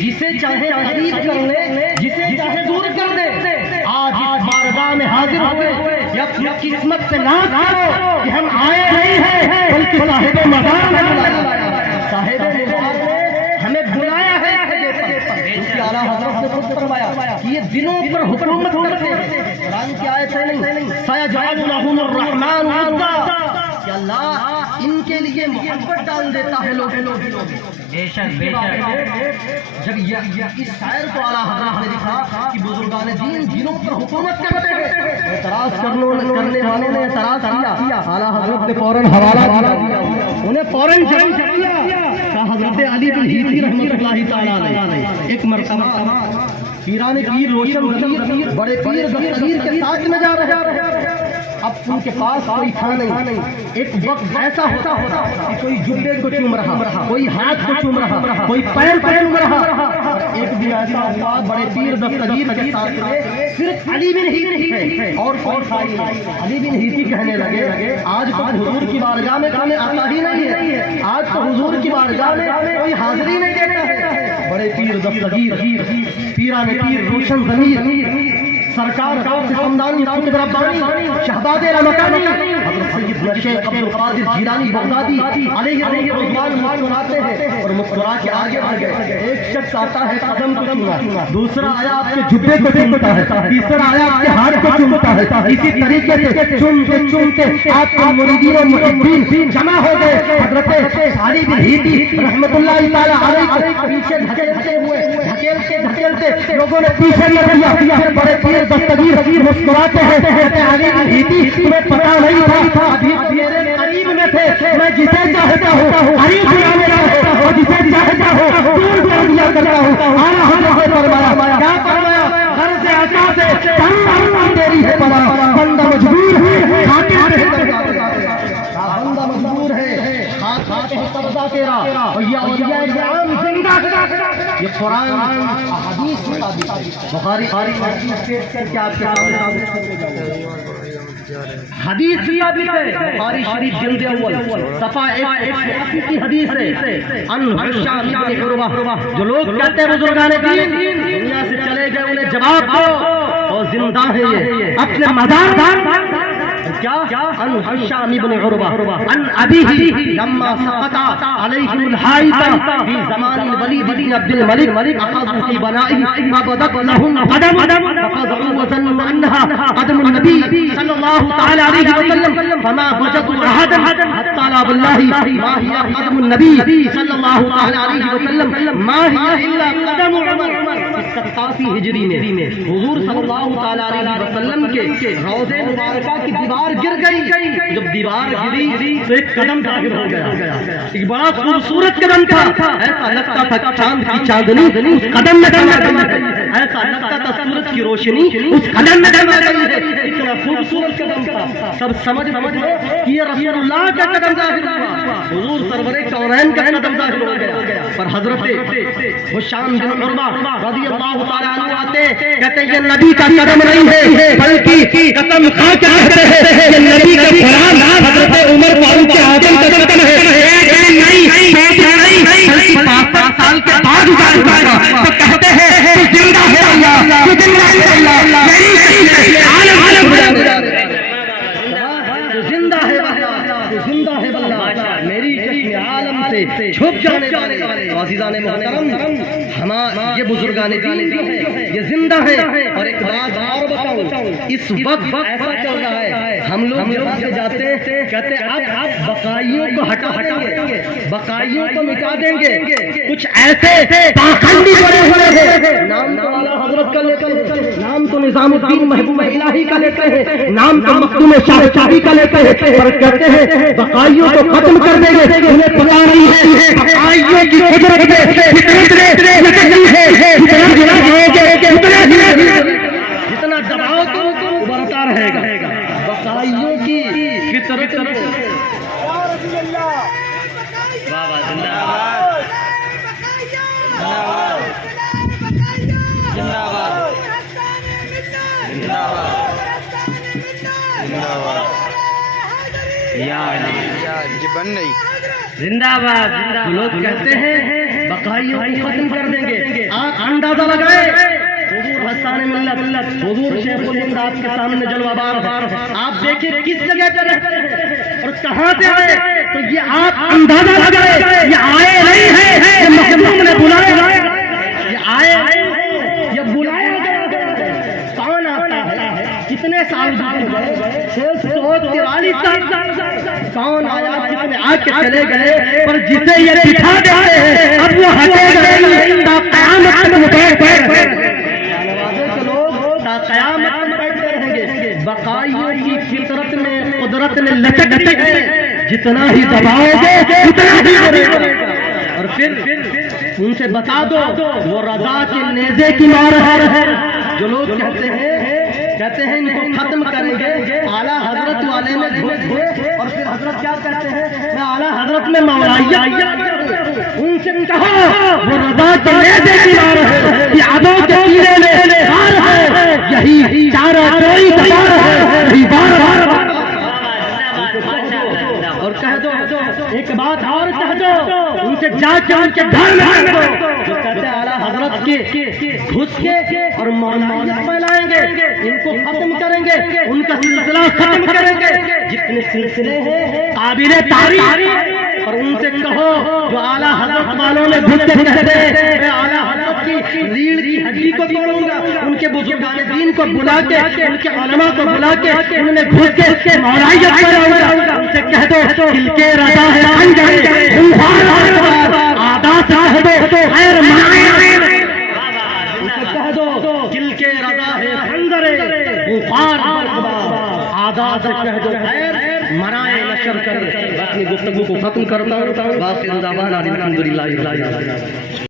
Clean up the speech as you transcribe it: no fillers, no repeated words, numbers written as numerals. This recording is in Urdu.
جسے چاہے قریب کر لے، جسے چاہے دور کر دے، آج اس بارگاہ میں حاضر ہوئے، یا اپنی قسمت سے ناز کرو کہ ہم آئے نہیں ہیں بلکہ صاحب مقام نے بلایا، صاحب مقام نے ہمیں بلایا ہے۔ اعلیٰ حضرت نے خود فرمایا کہ یہ دلوں پر حکومت کرتے ہیں۔ قرآن کی آیت ہے نہیں، سَيَجْعَلُ لَهُمُ الرَّحْمَنُ وَدًّا، کہ اللہ ان کے لیے محبت ڈال دیتا ہے لوگوں۔ بے شک بے شک، جب اس شاعر کو اعلیٰ حضرت نے لکھا کہ بزرگان دین دلوں پر حکومت کرتے ہیں، اعتراض کرنے والوں نے اعتراض کیا، اعلیٰ حضرت نے فوراً حوالہ دیا، انہیں فوراً جمع کیا۔ حضرت علی بن ہیتی رحمۃ اللہ تعالیٰ علیہ ایک مرتبہ پیران پیر روشن ضمیر بڑے پیر دستگیر کے ساتھ میں جا رہے ہیں۔ اب ان کے پاس کوئی تھا نہیں۔ ایک وقت ایسا ہوتا کہ کوئی جبے کو چوم رہا، کوئی ہاتھ کو چوم رہا، کوئی پیر کو چوم رہا۔ ایک دن ایسا ہوا بڑے پیر دستگیر کے ساتھ میں صرف علی بن ہیتی ہے اور کوئی تھا ہی نہیں۔ علی بن ہیتی کہنے لگے آج تو حضور کی بارگاہ میں کوئی آتا ہی نہیں ہے، آج تو حضور کی بارگاہ میں کوئی حاضری نہیں دیتا ہے۔ بڑے پیر دستگیر، پیران پیر روشن ضمیر سرکار خمدانی قطب ربانی شہباد رمضانی حضرت سیدنا شیخ عبد القادر جیلانی بغدادی علیہ رضوان مسکراتے ہیں اور مسکرا کے آگے بڑھ گئے۔ ایک شخص آتا ہے قدم کو چومتا، دوسرا آیا آپ کے جبے کو چومتا ہے، تیسرا آیا آپ کے ہاتھ کو چومتا ہے۔ اسی طریقے سے چومتے آپ کے مریدین و محبین جمع ہو گئے۔ حضرت علی بن ہیتی رحمۃ اللہ تعالی علیہ کو پیچھے دھکیلتے لوگوں نے پیچھے لیا، پھر بڑے پیر دستگیر مسکراتے ہیں، علی بن ہیتی تمہیں پتا نہیں تھا، ابھی میرے قریب میں تھے، میں جسے چاہتا ہوں قریب بلانے چاہتا ہوں، جسے چاہتا ہوں دور کر دیا کرتا ہوں۔ اعلیٰ حضرت نے فرمایا کیا فرمایا؟ گھر سے آقا سے تیری ہے بلا، بندہ مجبور ہے بندہ مجبور ہے ہاتھ قبضہ تیرا، اور یہ اولیاء کرام زندہ، یہ قرآن حدیث بخاری حدیث پیش کر کے آپ کے حدیث ثابت ہے، بخاری شریف جلد اول صفحہ 188 کی حدیث ہے، ان ہشام بن عروہ، جو لوگ کہتے ہیں بزرگان دین دنیا سے چلے گئے انہیں جواب دو اور زندہ ہے یہ اپنے مزار کیا ان ہشام بن عروہ ان ابیہ لما سقط علیہم الحائط فی زمان الولید بن عبد الملک اخذوا في بنائه فبدت لهم قدم فقضوا وظنوا انها قدم النبي صلی اللہ تعالی علیہ وسلم فما وجدوا احدا حتى لا بالله ما هي قدم النبي صلی اللہ تعالی علیہ وسلم ما هي الا قدم عمر۔ 87 ہجری میں حضور صلی اللہ تعالی علیہ وسلم کے روضہ مبارکہ کی دیوار گر گئی۔ جب دیوار گری تو ایک قدم ظاہر ہو گیا، ایک بڑا خوبصورت قدم تھا، ایسا لگتا تھا چاند کی چاندنی اس قدم میں ڈھل گئی ہے، ایسا لگتا تھا سورج کی روشنی اس قدم میں ڈھل گئی ہے، اتنا خوبصورت قدم تھا۔ سب سمجھ لو کہ یہ رسول اللہ کا قدم ظاہر ہوا، حضور سرور کونین کا قدم ظاہر ہو گیا۔ پر حضرت ہشام بن عروہ رضی اللہ تعالی عنہ آتے کہتے یہ نبی کا قدم نہیں ہے بلکہ قدم خاں کہتے ہیں، یہ نبی کا قرآن حضرت عمر فاروق اعظم کا قدم ہے، نہیں 5 سال کے بعد اتار گا تو کہتے ہیں تو زندہ ہے اللہ، تو زندہ ہے اللہ، زندہ ہے زندہ ہے اللہ، میری چشم عالم سے چھپ جانے والے عزیزان محترم یہ بزرگان دین یہ زندہ ہے۔ اور ایک بات اور بتاؤں، اس وقت ایسا چل رہا ہے، ہم لوگ یہاں سے جاتے ہیں کہتے اب بقائیوں کو ہٹا گے، بقائیوں کو مٹا دیں گے، کچھ ایسے پاخنڈی بنے ہوئے ہیں، نام تو اعلیٰ حضرت کا لیتے ہیں، نام تو نظام الدین محبوب الہی کا لیتے ہیں، نام تو مخدوم شاہ شاہی کا لیتے ہیں، پر کہتے ہیں بقائیوں کو ختم کر دیں گے، انہیں پتا نہیں ہے بقائیوں کی قدرت میں جتنا دباؤ تو ابھرتا رہے گا، بقائیوں کی فطرت زندہ باد۔ لوگ کہتے ہیں بقائیوں کو ختم کر دیں گے، اندازہ لگائے حضور حسان ملت حضور شیخ الہند آپ کے سامنے جلوہ بار ہے. آپ دیکھیں کس جگہ پر رہتے ہیں اور کہاں سے آئے, تو یہ آپ اندازہ لگائے یہ آئے نہیں ہے, یہ مخدوم نے بلایا, یہ آئے یہ بلایا گیا. کون آتا ہے, کتنے سال گزر گئے, 643 سال, کون آیا, کتنے آ کے چلے گئے, پر جسے یہ دکھا دیتے ہیں اب وہ ہٹے گا نہیں تا قیامت تک وہ بیٹھے قیامت بیٹھتے رہیں گے. بقائیوں کی فطرت میں قدرت نے لچک ہے, جتنا ہی دباؤ گے اتنا ہی بڑھے گا. اور پھر ان سے بتا دو وہ رضا کے نیزے کی مار ہے. جو لوگ کہتے ہیں ان کو ختم کریں گے, اعلیٰ حضرت والے میں گھس گئے اور پھر حضرت کیا کہتے ہیں میں اعلیٰ حضرت میں مولائیت. ان سے کہو وہ رضا کے نیزے کی مار ہے, یادوں کے کیڑے میں مار ہے, یہی چارہ چوری کا مار ہے, یہی بار بار. اور کہہ دو ایک بات اور کہہ دو, ان سے جا کے ان کے گھر میں دو جو کہتے ہیں اعلیٰ حضرت کے گھس کے اور مولائیت پھیلائیں گے, ان کو ختم کریں گے, ان کا سلسلہ ختم کریں گے. جتنے سلسلے ہیں قابل تعریف, اور ان سے کہو جو اعلیٰ حضرت والوں نے گھس کے کہتے ہیں میں اعلیٰ حضرت کی ریڑھ کی ہڈی کو توڑوں گا, ان کے بزرگان دین کو بلا کے ان کے علماء کو بلا کے انہوں نے گھس کے مولائیت پھیلاؤں گا. ان سے کہہ دو دل کے رضا ہے بن جائے, آدھا صاحب خیر منائے. کہہ دو دل کے رضا ہے خنجر غفار آدھا سے کہہ دو خیر مرائے نشر کر. اپنی گفتگو کو ختم کرتا ہوں. باقی دعوانا الحمدللہ.